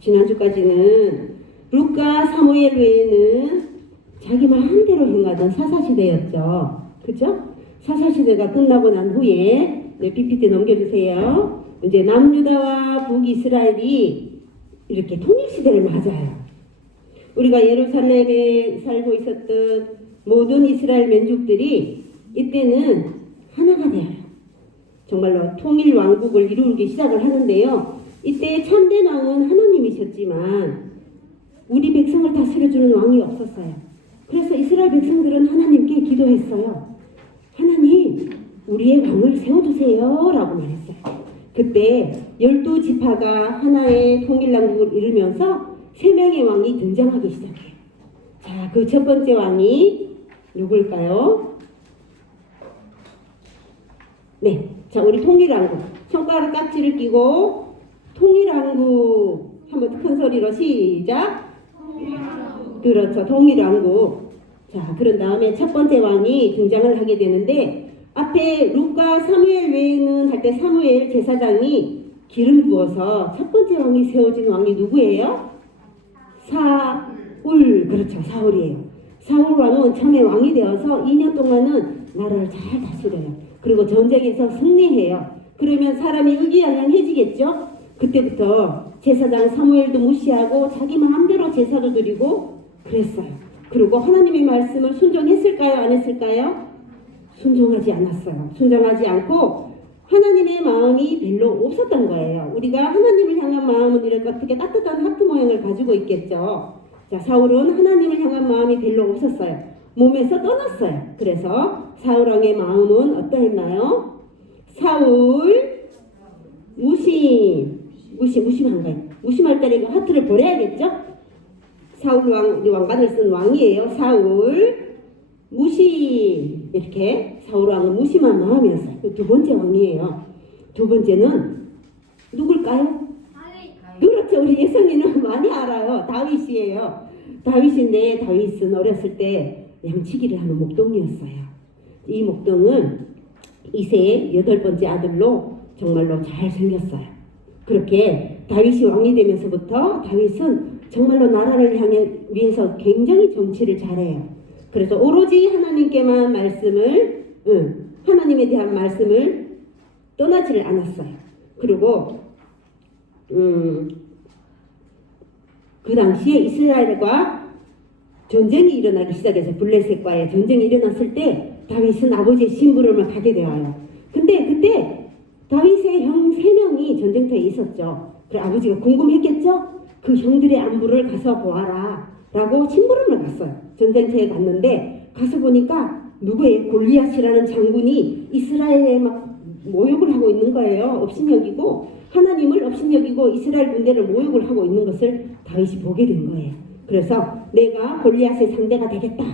지난주까지는 루카 사무엘 외에는 자기 마음대로 행하던 사사시대였죠. 그죠? 사사시대가 끝나고 난 후에 PPT 넘겨주세요. 이제 남유다와 북이스라엘이 이렇게 통일시대를 맞아요. 우리가 예루살렘에 살고 있었던 모든 이스라엘 민족들이 이때는 하나가 되어요. 정말로 통일 왕국을 이루기 시작을 하는데요. 이때 참된 왕은 하나님이셨지만 우리 백성을 다스려주는 왕이 없었어요. 그래서 이스라엘 백성들은 하나님께 기도했어요. 하나님, 우리의 왕을 세워주세요 라고 말했어요. 그때 12지파가 하나의 통일왕국을 이루면서 3명의 왕이 등장하기 시작해요. 자, 그 첫 번째 왕이 누굴까요? 네, 자, 우리 통일왕국. 손가락 깍지를 끼고 통일왕국 한번 큰 소리로 시작. 통일왕국. 그렇죠, 통일왕국. 자, 그런 다음에 첫 번째 왕이 등장을 하게 되는데 앞에 루카 사무엘 외에는 할 때 사무엘 제사장이 기름 부어서 첫 번째 왕이 세워진 왕이 누구예요? 사울. 그렇죠, 사울이에요. 사울 왕은 처음에 왕이 되어서 2년 동안은 나라를 잘 다스려요. 그리고 전쟁에서 승리해요. 그러면 사람이 의기양양해지겠죠? 그때부터 제사장 사무엘도 무시하고 자기 마음대로 제사도 드리고 그랬어요. 그리고 하나님의 말씀을 순종했을까요? 안 했을까요? 순종하지 않았어요. 순종하지 않고 하나님의 마음이 별로 없었던 거예요. 우리가 하나님을 향한 마음은 이렇게 어떻게 따뜻한 하트 모양을 가지고 있겠죠. 자, 사울은 하나님을 향한 마음이 별로 없었어요. 몸에서 떠났어요. 그래서 사울왕의 마음은 어떠했나요? 사울 무심한 거예요. 무심할 때 이거 하트를 보내야겠죠? 사울 왕관을 쓴 왕이에요. 사울 무심. 이렇게 사울 왕은 무심한 마음이었어요. 두 번째 왕이에요. 두 번째는 누굴까요? 그렇죠. 우리 예성이는 많이 알아요. 다윗이에요. 다윗인데 다윗은 어렸을 때 양치기를 하는 목동이었어요. 이 목동은 이새의 8번째 아들로 정말로 잘생겼어요. 그렇게 다윗이 왕이 되면서부터 다윗은 정말로 나라를 향해 위해서 굉장히 정치를 잘해요. 그래서 오로지 하나님께만 말씀을, 하나님에 대한 말씀을 떠나지를 않았어요. 그리고 그 당시에 이스라엘과 전쟁이 일어나기 시작해서 블레셋과의 전쟁이 일어났을 때 다윗은 아버지의 심부름을 가게 되어요. 근데 그때 다윗의 형 3명이 전쟁터에 있었죠. 그래 아버지가 궁금했겠죠? 그 형들의 안부를 가서 보아라 라고 심부름을 갔어요. 전쟁터에 갔는데 가서 보니까 누구예요? 골리앗이라는 장군이 이스라엘에 막 모욕을 하고 있는 거예요. 업신여기고 하나님을 업신여기고 이스라엘 군대를 모욕을 하고 있는 것을 다윗이 보게 된 거예요. 그래서 내가 골리앗의 상대가 되겠다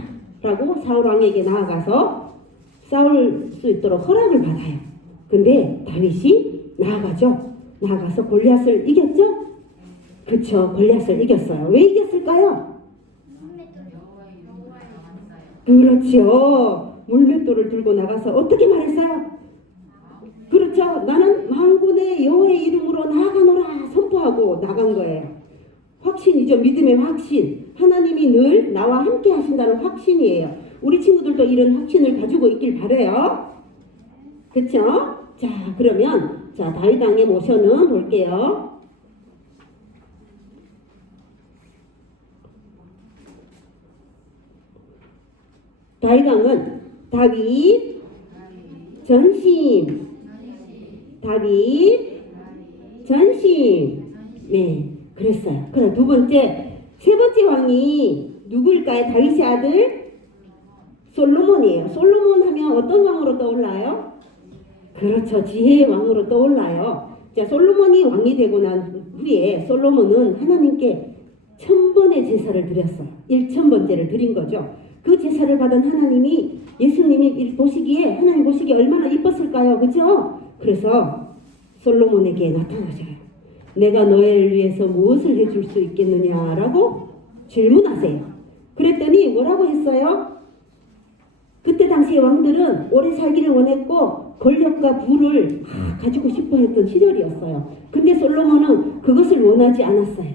라고 사울 왕에게 나아가서 싸울 수 있도록 허락을 받아요. 근데 다윗이 나아가서 골리앗을 이겼죠? 그쵸, 골리앗을 이겼어요. 왜 이겼을까요? 그렇죠. 물맷돌을 들고 나가서 어떻게 말했어요? 그렇죠. 나는 만군의 여호와의 이름으로 나아가노라 선포하고 나간 거예요. 확신이죠. 믿음의 확신. 하나님이 늘 나와 함께 하신다는 확신이에요. 우리 친구들도 이런 확신을 가지고 있길 바라요. 그렇죠? 자, 그러면 다윗 왕의 모션은 볼게요. 다윗 왕은 다윗 전심. 네, 그랬어요. 그럼 세 번째 왕이 누구일까요? 다윗의 아들 솔로몬이에요. 솔로몬 하면 어떤 왕으로 떠올라요? 그렇죠. 지혜의 왕으로 떠올라요. 자, 솔로몬이 왕이 되고 난 후에 솔로몬은 하나님께 1000번의 제사를 드렸어요. 1000번째를 드린 거죠. 그 제사를 받은 하나님이 예수님이 하나님 보시기에 얼마나 이뻤을까요? 그죠? 그래서 솔로몬에게 나타나셔요. 내가 너를 위해서 무엇을 해줄 수 있겠느냐라고 질문하세요. 그랬더니 뭐라고 했어요? 그때 당시의 왕들은 오래 살기를 원했고 권력과 부를 가지고 싶어 했던 시절이었어요. 근데 솔로몬은 그것을 원하지 않았어요.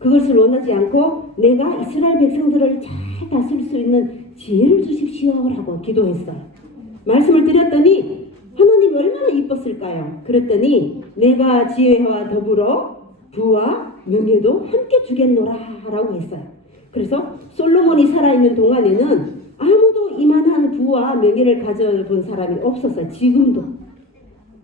그것을 원하지 않고 내가 이스라엘 백성들을 잘 다스릴 수 있는 지혜를 주십시오라고 기도했어요. 말씀을 드렸더니 하나님이 얼마나 이뻤을까요? 그랬더니 내가 지혜와 더불어 부와 명예도 함께 주겠노라 라고 했어요. 그래서 솔로몬이 살아있는 동안에는 아무도 이만한 부와 명예를 가져본 사람이 없었어요. 지금도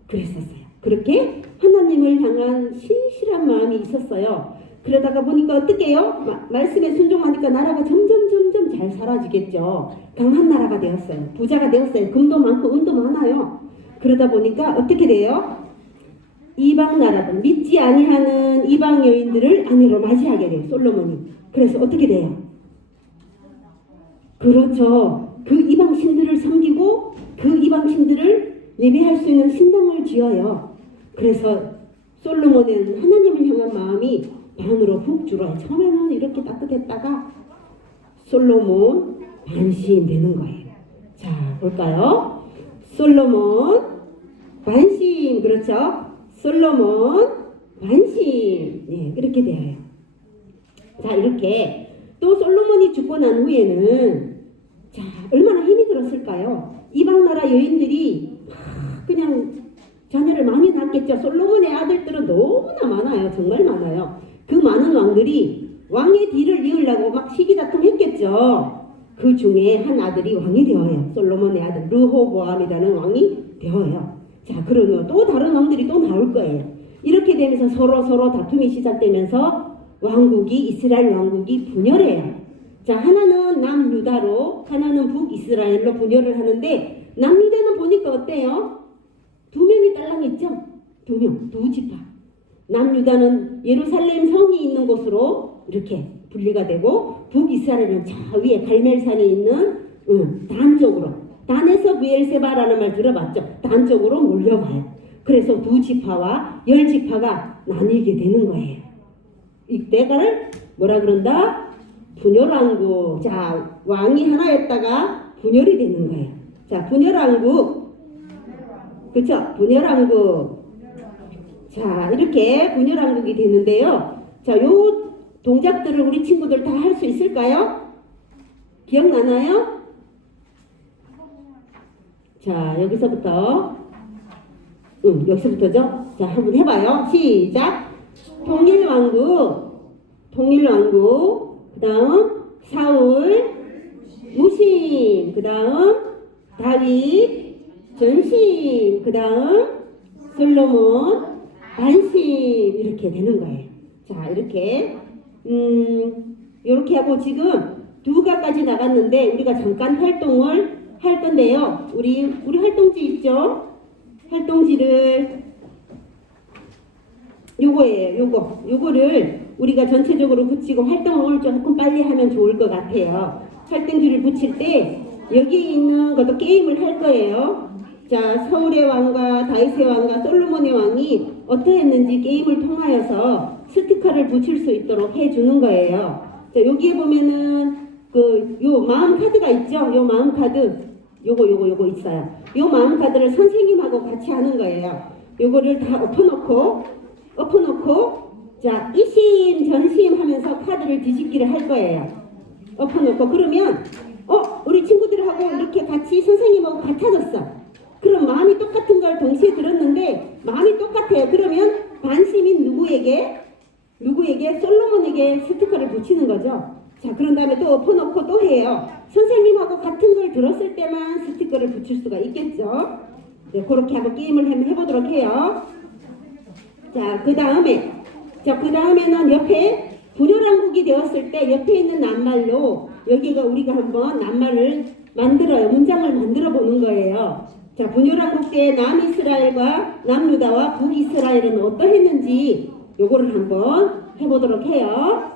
그랬었어요. 그렇게 하나님을 향한 신실한 마음이 있었어요. 그러다가 보니까 어떻게 해요? 말씀에 순종하니까 나라가 점점 잘 사라지겠죠. 강한 나라가 되었어요. 부자가 되었어요. 금도 많고 은도 많아요. 그러다 보니까 어떻게 돼요? 이방 나라들, 믿지 아니하는 이방 여인들을 아내로 맞이하게 돼요. 솔로몬이. 그래서 어떻게 돼요? 그렇죠. 그 이방 신들을 섬기고 그 이방 신들을 예배할 수 있는 신당을 지어요. 그래서 솔로몬은 하나님을 향한 마음이 반으로 훅 줄어요. 처음에는 이렇게 따뜻했다가 솔로몬 반시인 되는 거예요. 자, 볼까요? 솔로몬 반시인, 그렇죠? 솔로몬 반시인, 네, 이렇게 돼요. 자, 이렇게 또 솔로몬이 죽고 난 후에는 자, 얼마나 힘이 들었을까요? 이방 나라 여인들이 그냥 자녀를 많이 낳았겠죠. 솔로몬의 아들들은 너무나 많아요. 정말 많아요. 그 많은 왕들이 왕의 뒤를 이으려고 막 시기다툼했겠죠. 그 중에 한 아들이 왕이 되어요. 솔로몬의 아들 르호보암이라는 왕이 되어요. 자, 그러면 또 다른 왕들이 또 나올 거예요. 이렇게 되면서 서로 다툼이 시작되면서 왕국이, 이스라엘 왕국이 분열해요. 자, 하나는 남유다로, 하나는 북이스라엘로 분열을 하는데 남유다는 보니까 어때요? 두 명이 딸랑했죠? 두 명, 두 지파. 남유다는 예루살렘 성이 있는 곳으로 이렇게 분리가 되고, 북이스라엘은 저 위에 갈멜산이 있는 단 쪽으로, 단에서 브엘세바라는 말 들어봤죠? 단 쪽으로 몰려가요. 그래서 두 지파와 열 지파가 나뉘게 되는 거예요. 이때를 뭐라 그런다? 분열왕국. 자, 왕이 하나였다가 분열이 되는 거예요. 자, 분열왕국. 그쵸? 분열왕국. 자, 이렇게 분열왕국이 되는데요. 자, 요 동작들을 우리 친구들 다 할 수 있을까요? 기억나나요? 자, 여기서부터 여기서부터죠? 자, 한번 해봐요. 시작! 통일왕국, 그 다음 사울, 무심, 그 다음 다윗, 전심, 그 다음 솔로몬, 반심, 이렇게 되는 거예요. 자, 이렇게 이렇게 하고 지금 두가까지 나갔는데 우리가 잠깐 활동을 할 건데요. 우리 활동지 있죠? 활동지를 요거예요. 요거를 우리가 전체적으로 붙이고 활동을 조금 빨리 하면 좋을 것 같아요. 활동지를 붙일 때 여기 있는 것도 게임을 할 거예요. 자, 서울의 왕과 다윗의 왕과 솔로몬의 왕이 어떠했는지 게임을 통하여서 스티커를 붙일 수 있도록 해주는 거예요. 자, 여기에 보면은 요 마음 카드가 있죠? 요 마음 카드 요거 있어요. 요 마음 카드를 선생님하고 같이 하는 거예요. 요거를 다 엎어놓고 자, 이심 전심 하면서 카드를 뒤집기를 할 거예요. 엎어놓고 그러면 우리 친구들하고 이렇게 같이 선생님하고 같아졌어. 그럼 마음이 똑같은 걸 동시에 들었는데 마음이 똑같아요. 그러면 반심인 누구에게 솔로몬에게 스티커를 붙이는 거죠. 자, 그런 다음에 또 엎어놓고 또 해요. 선생님하고 같은 걸 들었을 때만 스티커를 붙일 수가 있겠죠. 네, 그렇게 한번 게임을 한번 해보도록 해요. 자, 그 다음에는 옆에 분열왕국이 되었을 때 옆에 있는 낱말로 여기가 우리가 한번 낱말을 만들어요. 문장을 만들어 보는 거예요. 자, 분열왕국 때 남이스라엘과 남유다와 북이스라엘은 어떠했는지 요거를 한번 해보도록 해요.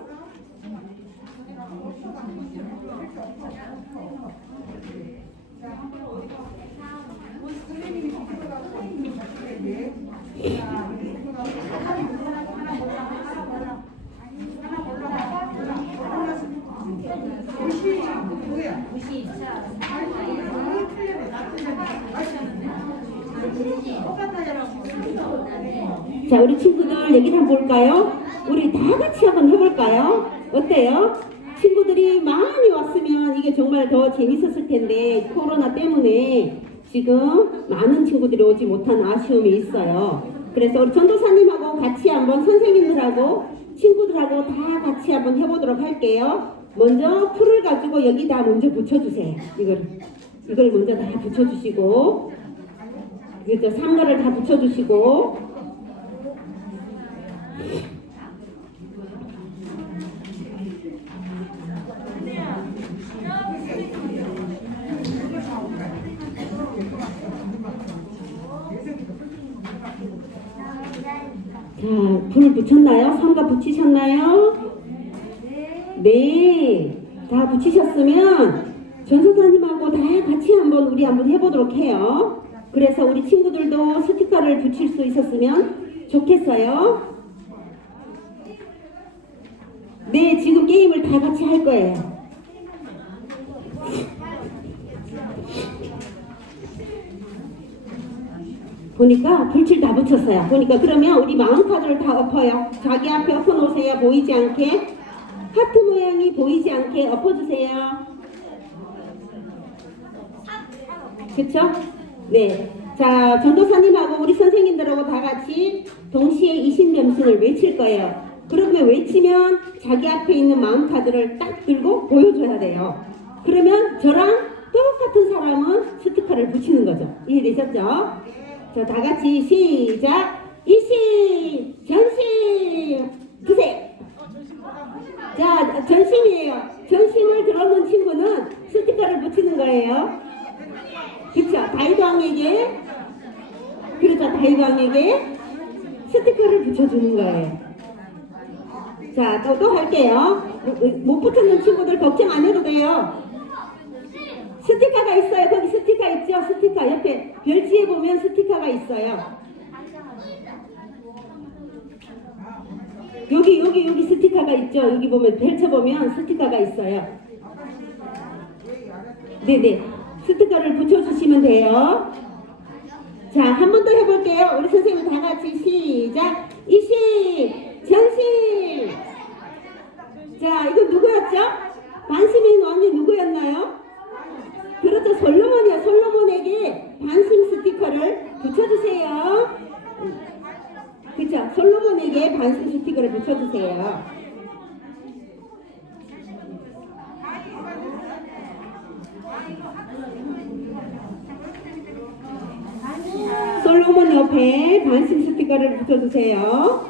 자, 우리 친구들 얘기 한번 볼까요? 우리 다 같이 한번 해볼까요? 어때요? 친구들이 많이 왔으면 이게 정말 더 재밌었을 텐데 코로나 때문에 지금 많은 친구들이 오지 못한 아쉬움이 있어요. 그래서 우리 전도사님하고 같이 한번 선생님들하고 친구들하고 다 같이 한번 해보도록 할게요. 먼저 풀을 가지고 여기다 먼저 붙여주세요. 이걸 먼저 다 붙여주시고, 그렇죠. 삼가를 다 붙여주시고, 자, 불 붙였나요? 삼가 붙이셨나요? 네. 다 붙이셨으면 전도사님하고 다 같이 우리 한번 해보도록 해요. 그래서 우리 친구들도 스티커를 붙일 수 있었으면 좋겠어요. 네, 지금 게임을 다 같이 할 거예요. 보니까 불칠 다 붙였어요. 보니까 그러면 우리 마음 카드를 다 엎어요. 자기 앞에 엎어 놓으세요. 보이지 않게. 하트 모양이 보이지 않게 엎어주세요. 그쵸? 네. 자, 전도사님하고 우리 선생님들하고 다 같이 동시에 이신명신을 외칠 거예요. 그러면 외치면 자기 앞에 있는 마음 카드를 딱 들고 보여줘야 돼요. 그러면 저랑 똑같은 사람은 스티커를 붙이는 거죠. 이해되셨죠? 자, 다 같이 시작! 이신! 전신! 드세요! 자, 전심이에요. 전심을 들어놓은 친구는 스티커를 붙이는 거예요. 그쵸? 다이방에게, 그렇죠? 다이방에게 스티커를 붙여주는 거예요. 자, 또 할게요. 못 붙여놓은 친구들 걱정 안 해도 돼요. 스티커가 있어요. 거기 스티커 있죠? 스티커 옆에 별지에 보면 스티커가 있어요. 여기 스티커가 있죠? 여기 보면 펼쳐보면 스티커가 있어요. 네네. 스티커를 붙여주시면 돼요. 자, 한 번 더 해볼게요. 우리 선생님 다 같이 시작! 이신! 전신! 자, 이거 누구였죠? 반시민 왕이 누구였나요? 그렇죠. 솔로몬이요. 솔로몬에게 반심 스티커를 붙여주세요. 그쵸? 솔로몬에게 반심 스티커를 붙여주세요. 솔로몬 옆에 반심 스티커를 붙여주세요.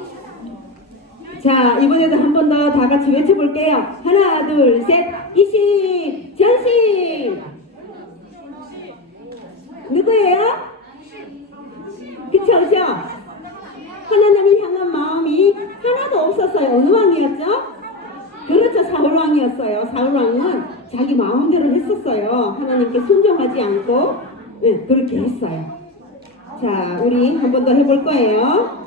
자, 이번에도 한 번 더 다 같이 외쳐볼게요. 하나, 둘, 셋. 이신, 전신. 누구예요? 그쵸, 그쵸? 하나님을 향한 마음이 하나도 없었어요. 어느 왕이었죠? 그렇죠. 사울왕이었어요. 사울왕은 자기 마음대로 했었어요. 하나님께 순종하지 않고 그렇게 했어요. 자, 우리 한 번 더 해볼 거예요.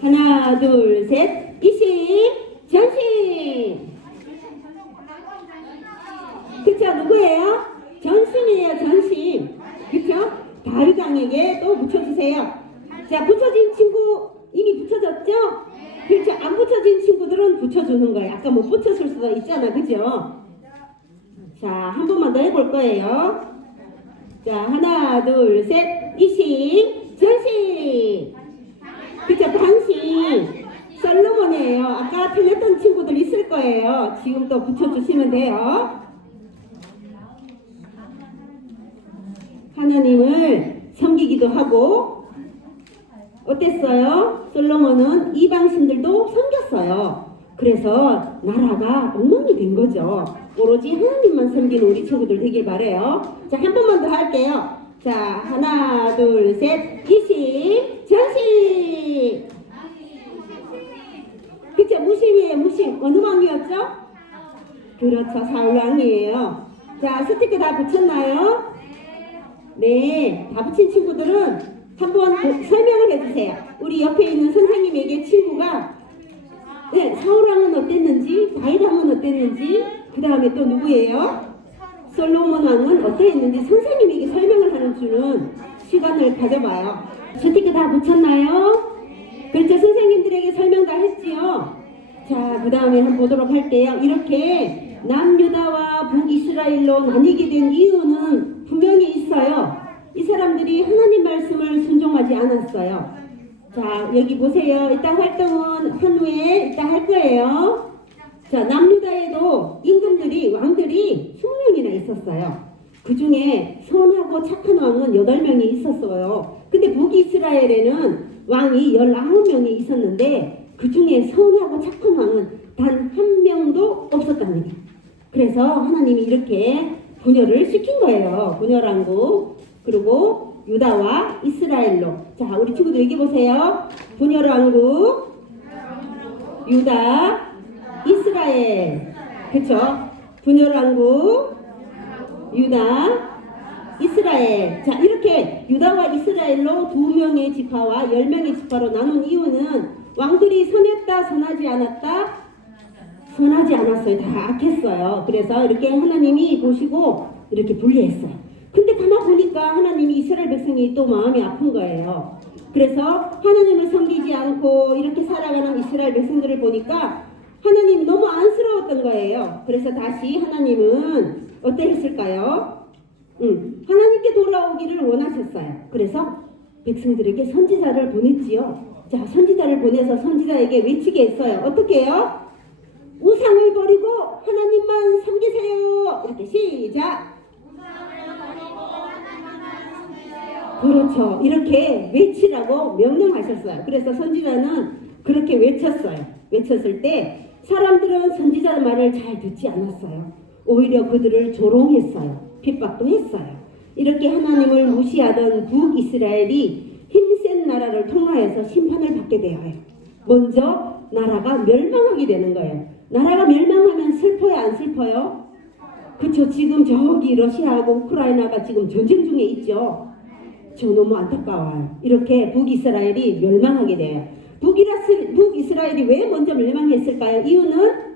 하나, 둘, 셋. 이신, 전신. 그쵸? 누구예요? 전신이에요. 전신. 그쵸? 다윗왕에게 또 붙여주세요. 자, 붙여진 친구 이미 붙여졌죠? 그렇죠? 안 붙여진 친구들은 붙여주는 거예요. 아까 못 붙였을 수도 있잖아. 그죠? 자, 한 번만 더 해볼 거예요. 자, 하나, 둘, 셋. 이신, 전신. 그쵸? 반신. 솔로몬이에요. 아까 틀렸던 친구들 있을 거예요. 지금 또 붙여주시면 돼요. 하나님을 섬기기도 하고, 어땠어요? 솔로몬은 이방신들도 섬겼어요. 그래서 나라가 엉망이 된 거죠. 오로지 하나님만 섬기는 우리 친구들 되길 바래요. 자, 한 번만 더 할게요. 자, 하나, 둘, 셋. 이신, 전신. 그쵸? 무심이에요. 무심. 어느 왕이었죠? 그렇죠. 사울왕이에요. 자, 스티커 다 붙였나요? 네, 다 붙인 친구들은 한번 설명을 해주세요. 우리 옆에 있는 선생님에게 친구가 사울왕은 어땠는지, 다윗왕은 어땠는지, 그 다음에 또 누구예요? 솔로몬 왕은 어떠했는지 선생님에게 설명을 하는 주는 시간을 가져봐요. 스티커 다 붙였나요? 그렇죠. 선생님들에게 설명 다 했지요. 자, 그 다음에 한번 보도록 할게요. 이렇게 남유다와 북이스라엘로 나뉘게 된 이유는 분명히 있어요. 이 사람들이 하나님 말씀을 순종하지 않았어요. 자, 여기 보세요. 일단 활동은 한 후에 일단 할 거예요. 자, 남유다에도 임금들이, 왕들이 20명이나 있었어요. 그 중에 선하고 착한 왕은 8명이 있었어요. 근데 북이스라엘에는 왕이 19명이 있었는데 그 중에 선하고 착한 왕은 단 한 명도 없었답니다. 그래서 하나님이 이렇게 분열을 시킨 거예요. 분열왕국. 그리고 유다와 이스라엘로. 자, 우리 친구들 얘기해 보세요. 분열왕국, 유다, 이스라엘. 그쵸? 분열왕국, 유다, 이스라엘. 자, 이렇게 유다와 이스라엘로 2명의 지파와 10명의 지파로 나눈 이유는 왕들이 선했다, 선하지 않았다? 선하지 않았어요. 다 악했어요. 그래서 이렇게 하나님이 보시고 이렇게 분리했어요. 근데 가만 보니까 하나님이 이스라엘 백성이 또 마음이 아픈 거예요. 그래서 하나님을 섬기지 않고 이렇게 살아가는 이스라엘 백성들을 보니까 하나님이 너무 안쓰러웠던 거예요. 그래서 다시 하나님은 어떻게 했을까요? 하나님께 돌아오기를 원하셨어요. 그래서 백성들에게 선지자를 보냈지요. 자, 선지자를 보내서 선지자에게 외치게 했어요. 어떻게 해요? 우상을 버리고 하나님만 섬기세요. 이렇게 시작. 그렇죠. 이렇게 외치라고 명령하셨어요. 그래서 선지자는 그렇게 외쳤어요. 외쳤을 때 사람들은 선지자의 말을 잘 듣지 않았어요. 오히려 그들을 조롱했어요. 핍박도 했어요. 이렇게 하나님을 무시하던 북이스라엘이 힘센 나라를 통하여서 심판을 받게 되어요. 먼저 나라가 멸망하게 되는 거예요. 나라가 멸망하면 슬퍼요, 안 슬퍼요? 그쵸. 지금 저기 러시아하고 우크라이나가 지금 전쟁 중에 있죠. 저 너무 안타까워요. 이렇게 북이스라엘이 멸망하게 돼요. 북이스라엘이 왜 먼저 멸망했을까요? 이유는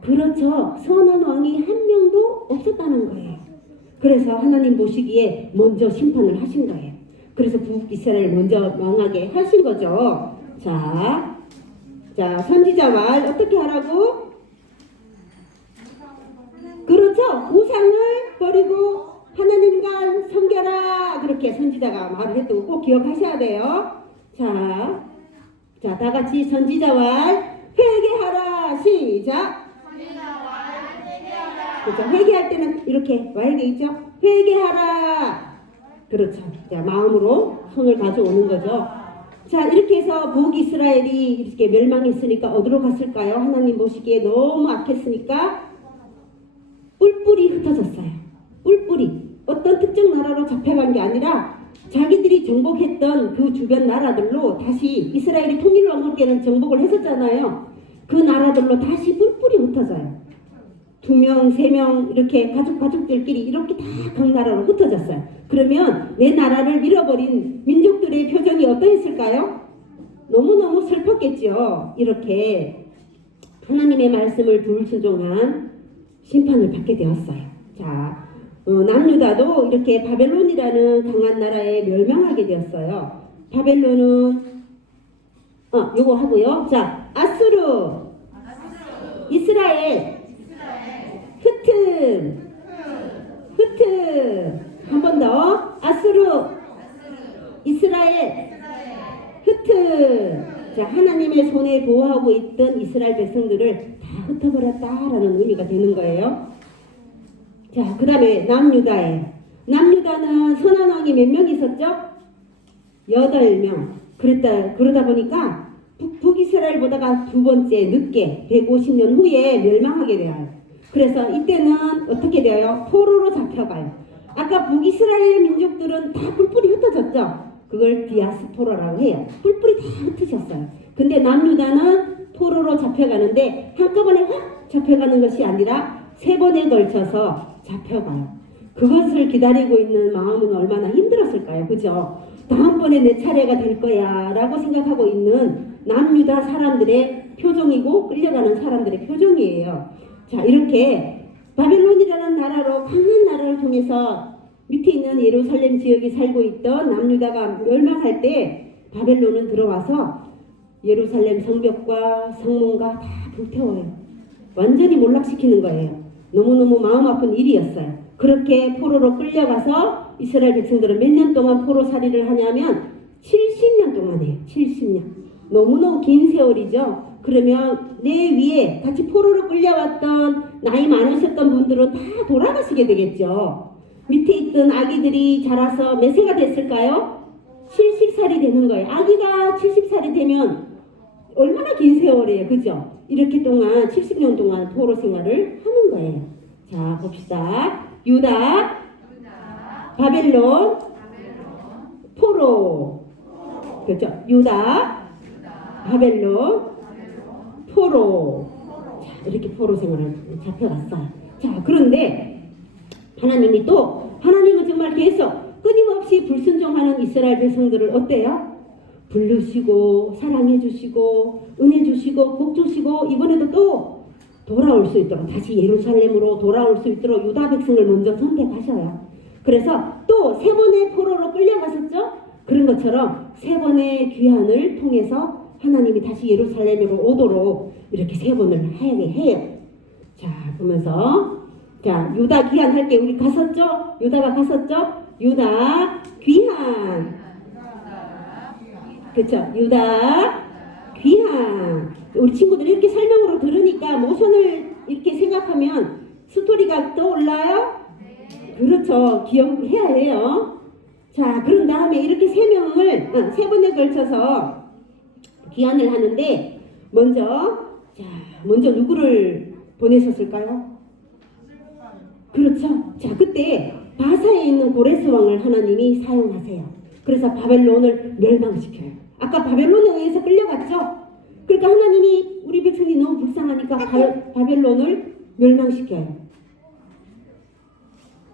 그렇죠. 선한 왕이 한 명도 없었다는 거예요. 그래서 하나님 보시기에 먼저 심판을 하신 거예요. 그래서 북이스라엘 먼저 망하게 하신 거죠. 자, 선지자 말 어떻게 하라고? 그렇죠. 우상을 버리고 하나님과 섬겨라. 그렇게 선지자가 말을 했던 거 꼭 기억하셔야 돼요. 자, 다 같이 선지자 말 회개하라. 시작. 그렇죠. 회개할 때는 이렇게 말게 있죠. 회개하라. 그렇죠. 자, 마음으로 손을 가져오는 거죠. 자, 이렇게 해서 북이스라엘이 이렇게 멸망했으니까 어디로 갔을까요? 하나님 보시기에 너무 악했으니까 뿔뿔이 흩어졌어요. 뿔뿔이. 어떤 특정 나라로 잡혀간 게 아니라 자기들이 정복했던 그 주변 나라들로 다시 이스라엘이 통일왕국에는 정복을 했었잖아요. 그 나라들로 다시 뿔뿔이 흩어져요. 2명, 3명 이렇게 가족들끼리 이렇게 다 각 나라로 흩어졌어요. 그러면 내 나라를 잃어버린 민족들의 표정이 어떠했을까요? 너무너무 슬펐겠죠. 이렇게 하나님의 말씀을 불순종한 심판을 받게 되었어요. 자, 남유다도 이렇게 바벨론이라는 강한 나라에 멸망하게 되었어요. 바벨론은 요거 하고요. 자, 아수르, 이스라엘, 흐트, 한 번 더. 아수르, 이스라엘, 흐트. 자, 하나님의 손에 보호하고 있던 이스라엘 백성들을 다 흩어버렸다라는 의미가 되는 거예요. 자, 그 다음에 남유다예요. 남유다는 선한 왕이 몇 명 있었죠? 8명. 그러다 보니까 북이스라엘보다가 두 번째 늦게 150년 후에 멸망하게 돼요. 그래서 이때는 어떻게 돼요? 포로로 잡혀가요. 아까 북이스라엘 민족들은 다 뿔뿔이 흩어졌죠? 그걸 디아스포라라고 해요. 뿔뿔이 다 흩어졌어요. 근데 남유다는 포로로 잡혀가는데 한꺼번에 확 잡혀가는 것이 아니라 3번에 걸쳐서 잡혀가요. 그것을 기다리고 있는 마음은 얼마나 힘들었을까요? 그죠? 다음번에 내 차례가 될 거야 라고 생각하고 있는 남유다 사람들의 표정이고 끌려가는 사람들의 표정이에요. 자, 이렇게 바벨론이라는 나라로 강한 나라를 통해서 밑에 있는 예루살렘 지역에 살고 있던 남유다가 멸망할 때 바벨론은 들어와서 예루살렘 성벽과 성문과 다 불태워요. 완전히 몰락시키는 거예요. 너무너무 마음 아픈 일이었어요. 그렇게 포로로 끌려가서 이스라엘 백성들은 몇 년 동안 포로살이를 하냐면 70년 동안 해요. 70년. 너무너무 긴 세월이죠. 그러면 내 위에 같이 포로로 끌려왔던 나이 많으셨던 분들은 다 돌아가시게 되겠죠. 밑에 있던 아기들이 자라서 몇 세가 됐을까요? 70살이 되는 거예요. 아기가 70살이 되면 얼마나 긴 세월이에요. 그죠? 이렇게 동안 70년 동안 포로 생활을 하는 거예요. 자, 봅시다. 유다, 바벨론, 포로. 그렇죠? 유다, 바벨론, 포로. 자, 이렇게 포로 생활을 잡혀갔어요. 자, 그런데 하나님은 정말 계속 끊임없이 불순종하는 이스라엘 백성들을 어때요? 부르시고 사랑해 주시고 은혜 주시고 복 주시고 이번에도 또 돌아올 수 있도록 다시 예루살렘으로 돌아올 수 있도록 유다 백성을 먼저 선택하셔요. 그래서 또 세 번의 포로로 끌려갔었죠? 그런 것처럼 세 번의 귀환을 통해서 하나님이 다시 예루살렘으로 오도록 이렇게 세 번을 하게 해요. 자, 보면서 자, 유다 귀환 할게. 우리 갔었죠? 유다가 갔었죠? 유다 귀환. 그렇죠? 유다 귀환. 우리 친구들 이렇게 설명으로 들으니까 모션을 이렇게 생각하면 스토리가 떠올라요? 그렇죠. 기억을 해야 해요. 자, 그런 다음에 이렇게 세 번에 걸쳐서 귀환을 하는데 먼저 누구를 보내셨을까요? 그렇죠. 자, 그때 바사에 있는 고레스 왕을 하나님이 사용하세요. 그래서 바벨론을 멸망시켜요. 아까 바벨론에 의해서 끌려갔죠? 그러니까 하나님이 우리 백성이 너무 불쌍하니까 바벨론을 멸망시켜요.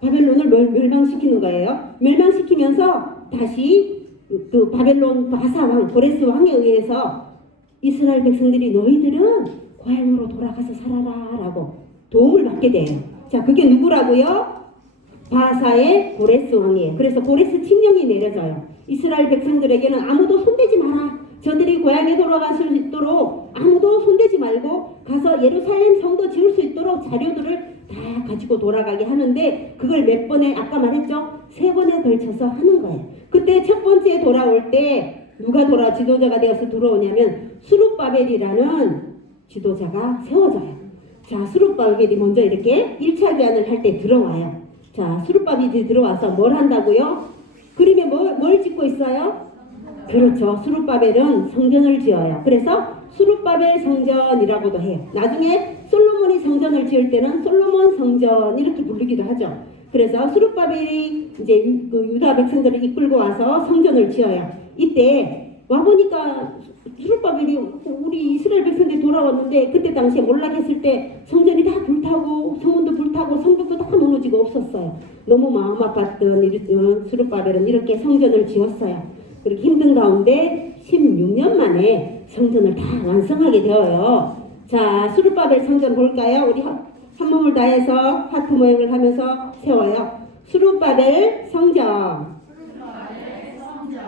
바벨론을 멸망시키는 거예요. 멸망시키면서 다시 그 바벨론 바사 왕, 고레스 왕에 의해서 이스라엘 백성들이 너희들은 고향으로 돌아가서 살아라 라고 도움을 받게 돼요. 자, 그게 누구라고요? 바사의 고레스 왕이에요. 그래서 고레스 칙령이 내려져요. 이스라엘 백성들에게는 아무도 손대지 마라. 저들이 고향에 돌아갈 수 있도록 아무도 손대지 말고 가서 예루살렘 성도 지을 수 있도록 자료들을 다 가지고 돌아가게 하는데 그걸 몇 번에 아까 말했죠? 세 번에 걸쳐서 하는 거예요. 그때 첫 번째 돌아올 때 누가 지도자가 되어서 들어오냐면 수룹바벨이라는 지도자가 세워져요. 자, 수룹바벨이 먼저 이렇게 1차 귀환을 할 때 들어와요. 자, 수룹바벨이 들어와서 뭘 한다고요? 그림에 뭘 짓고 있어요? 그렇죠. 수룹바벨은 성전을 지어요. 그래서 수룹바벨 성전이라고도 해요. 나중에 솔로몬이 성전을 지을 때는 솔로몬 성전 이렇게 부르기도 하죠. 그래서 수룹바벨이 이제 그 유다 백성들을 이끌고 와서 성전을 지어요. 이때 와보니까 수룹바벨이 우리 이스라엘 백성들이 돌아왔는데 그때 당시에 몰락했을 때 성전이 다 불타고 성문도 불타고 성벽도 다 무너지고 없었어요. 너무 마음 아팠던 수룹바벨은 이렇게 성전을 지었어요. 그렇게 힘든 가운데 16년 만에 성전을 다 완성하게 되어요. 자, 수룹바벨 성전 볼까요? 우리 한 몸을 다해서 하트 모양을 하면서 세워요. 수룹바벨 성전.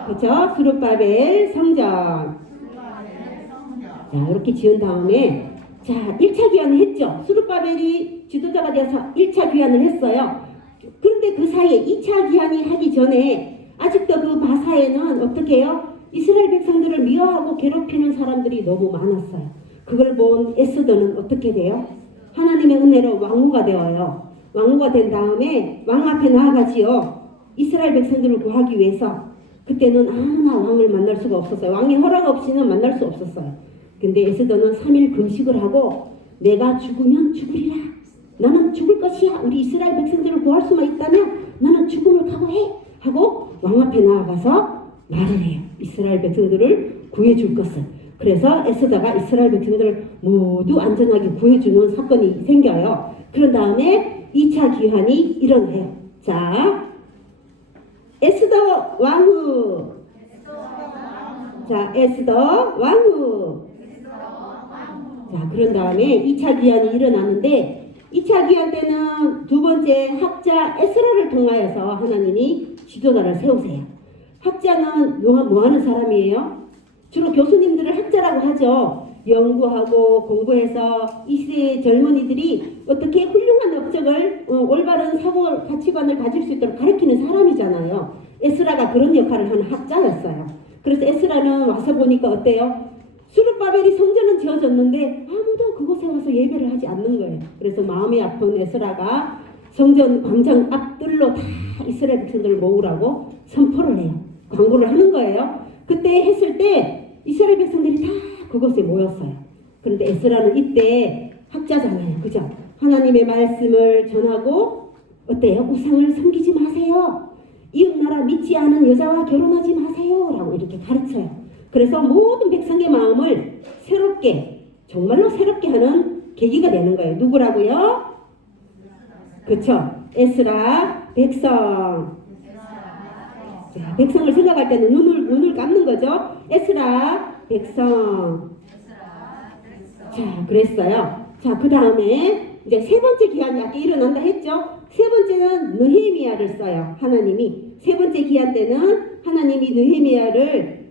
그렇죠? 수룹바벨 성전. 자, 이렇게 지은 다음에 자, 1차 귀환을 했죠. 수룹바벨이 지도자가 되어서 1차 귀환을 했어요. 그런데 그 사이에 2차 귀환이 하기 전에 아직도 그 바사에는 어떻게 해요? 이스라엘 백성들을 미워하고 괴롭히는 사람들이 너무 많았어요. 그걸 본 에스더는 어떻게 돼요? 하나님의 은혜로 왕후가 되어요. 왕후가 된 다음에 왕 앞에 나아가지요. 이스라엘 백성들을 구하기 위해서 그때는 아무나 왕을 만날 수가 없었어요. 왕의 허락 없이는 만날 수 없었어요. 근데 에스더는 3일 금식을 하고 내가 죽으면 죽으리라. 나는 죽을 것이야. 우리 이스라엘 백성들을 구할 수만 있다면 나는 죽음을 각오해. 하고 왕 앞에 나아가서 말을 해요. 이스라엘 백성들을 구해줄 것을. 그래서 에스더가 이스라엘 백성들을 모두 안전하게 구해주는 사건이 생겨요. 그런 다음에 2차 귀환이 일어나요. 자, 에스더 왕후. 자, 에스더 왕후. 자, 그런 다음에 2차 귀환이 일어나는데 2차 귀환 때는 두 번째 학자 에스라를 통하여서 하나님이 지도자를 세우세요. 학자는 뭐 하는 사람이에요? 주로 교수님들을 학자라고 하죠. 연구하고 공부해서 이 시대의 젊은이들이 어떻게 훌륭한 업적을 올바른 사고 가치관을 가질 수 있도록 가르치는 사람이잖아요. 에스라가 그런 역할을 하는 학자였어요. 그래서 에스라는 와서 보니까 어때요? 수르바벨이 성전은 지어졌는데 아무도 그곳에 와서 예배를 하지 않는 거예요. 그래서 마음이 아픈 에스라가 성전 광장 앞뜰로 다 이스라엘 백성들을 모으라고 선포를 해요. 광고를 하는 거예요. 그때 했을 때 이스라엘 백성들이 다 그곳에 모였어요. 그런데 에스라는 이때 학자잖아요. 그죠? 하나님의 말씀을 전하고 어때요? 우상을 섬기지 마세요. 이웃나라 믿지 않은 여자와 결혼하지 마세요. 라고 이렇게 가르쳐요. 그래서 모든 백성의 마음을 새롭게, 정말로 새롭게 하는 계기가 되는 거예요. 누구라고요? 그쵸? 에스라 백성. 자, 백성을 생각할 때는 눈을 감는 거죠. 에스라 백성. 자, 그랬어요. 자, 그 다음에 이제 세 번째 기한이 아까 일어난다 했죠. 세 번째는 느헤미야를 써요. 하나님이. 세 번째 기한 때는 하나님이 느헤미야를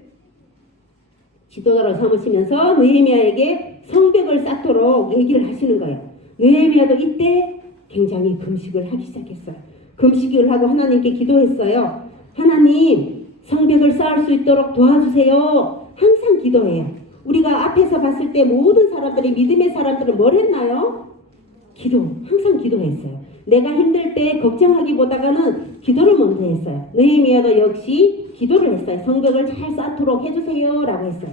지도자로 삼으시면서 느헤미야에게 성벽을 쌓도록 얘기를 하시는 거예요. 느헤미야도 이때 굉장히 금식을 하기 시작했어요. 금식을 하고 하나님께 기도했어요. 하나님, 성벽을 쌓을 수 있도록 도와주세요. 항상 기도해요. 우리가 앞에서 봤을 때 모든 사람들이, 믿음의 사람들은 뭘 했나요? 기도, 항상 기도했어요. 내가 힘들 때 걱정하기보다는 기도를 먼저 했어요. 느헤미야도 역시 기도를 했어요. 성벽을 잘 쌓도록 해주세요 라고 했어요.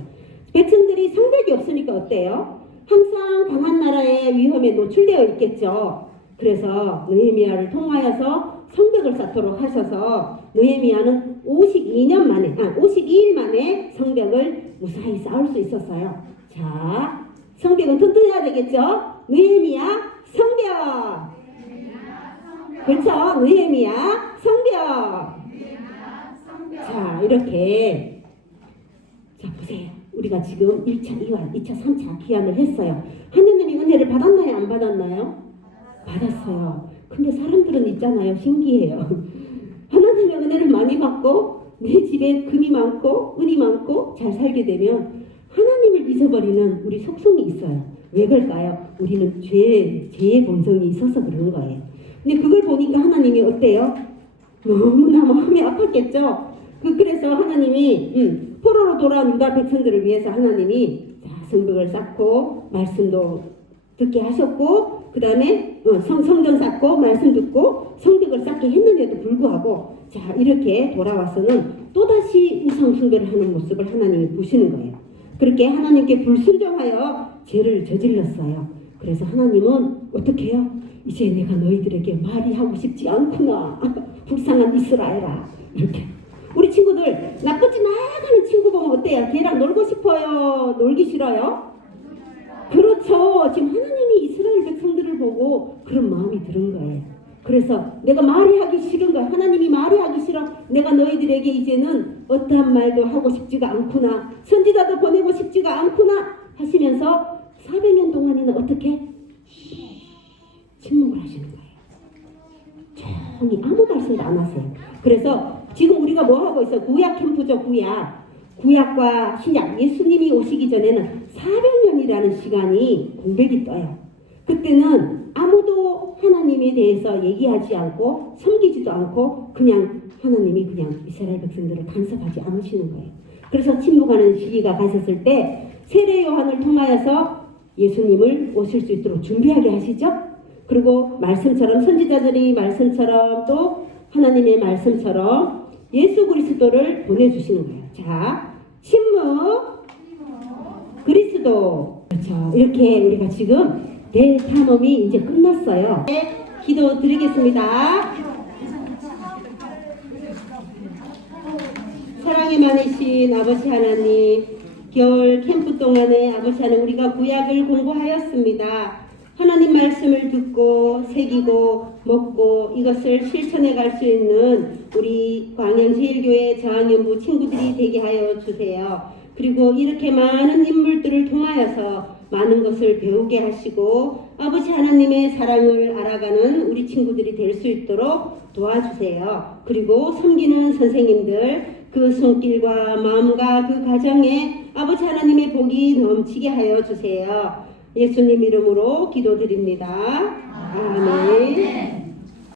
백성들이 성벽이 없으니까 어때요? 항상 강한 나라의 위험에 노출되어 있겠죠. 그래서 느헤미야를 통하여서 성벽을 쌓도록 하셔서 느헤미야는 52년 만에, 52일 만에 성벽을 무사히 쌓을 수 있었어요. 자, 성벽은 튼튼해야 되겠죠? 느헤미야 성벽. 그렇죠? 느헤미야 성벽. 자, 이렇게. 자, 보세요. 우리가 지금 1차, 2차, 2차, 3차 기한을 했어요. 하느님이 은혜를 받았나요? 안 받았나요? 받았어요. 근데 사람들은 있잖아요. 신기해요. 하나님의 은혜를 많이 받고 내 집에 금이 많고 은이 많고 잘 살게 되면 하나님을 잊어버리는 우리 속성이 있어요. 왜 그럴까요? 우리는 죄의 본성이 있어서 그런 거예요. 근데 그걸 보니까 하나님이 어때요? 너무나 마음이 아팠겠죠? 그래서 하나님이 포로로 돌아온 유다 백성들을 위해서 하나님이 성벽을 쌓고 말씀도 듣게 하셨고 그 다음에 성전 쌓고 말씀 듣고 성벽을 쌓게 했는데도 불구하고 자 이렇게 돌아와서는 또다시 우상 숭배를 하는 모습을 하나님이 보시는 거예요. 그렇게 하나님께 불순종하여 죄를 저질렀어요. 그래서 하나님은 어떻게 해요? 이제 내가 너희들에게 말이 하고 싶지 않구나. 불쌍한 이스라엘아. 이렇게. 우리 친구들 나쁘지 나가는 친구 보면 어때요? 걔랑 놀고 싶어요? 놀기 싫어요? 그렇죠. 지금 하나님이 이스라엘 백성들을 보고 그런 마음이 드는 거예요. 그래서 내가 말이 하기 싫은 거야. 하나님이 말이 하기 싫어. 내가 너희들에게 이제는 어떠한 말도 하고 싶지가 않구나. 선지자도 보내고 싶지가 않구나 하시면서 400년 동안이나 어떻게? 침묵을 하시는 거예요. 조용히 아무 말씀도 안 하세요. 그래서 지금 우리가 뭐 하고 있어요? 구약 캠프죠. 구약과 신약, 예수님이 오시기 전에는 400년이라는 시간이 공백이 떠요. 그때는 아무도 하나님에 대해서 얘기하지 않고 섬기지도 않고 그냥 하나님이 그냥 이스라엘 백성들을 간섭하지 않으시는 거예요. 그래서 침묵하는 시기가 가셨을 때 세례 요한을 통하여서 예수님을 오실 수 있도록 준비하게 하시죠. 그리고 말씀처럼 선지자들이 말씀처럼 또 하나님의 말씀처럼 예수 그리스도를 보내주시는 거예요. 자, 침묵, 그리스도. 그렇죠. 이렇게 우리가 지금 대탐험이 이제 끝났어요. 네, 기도 드리겠습니다. 사랑이 많으신 아버지 하나님, 겨울 캠프 동안에 아버지 하나님 우리가 구약을 공부하였습니다. 하나님 말씀을 듣고 새기고 먹고 이것을 실천해 갈 수 있는 우리 광양제일교회 저학년부 친구들이 되게 하여 주세요. 그리고 이렇게 많은 인물들을 통하여서 많은 것을 배우게 하시고 아버지 하나님의 사랑을 알아가는 우리 친구들이 될 수 있도록 도와주세요. 그리고 섬기는 선생님들 그 손길과 마음과 그 가정에 아버지 하나님의 복이 넘치게 하여 주세요. 예수님 이름으로 기도드립니다.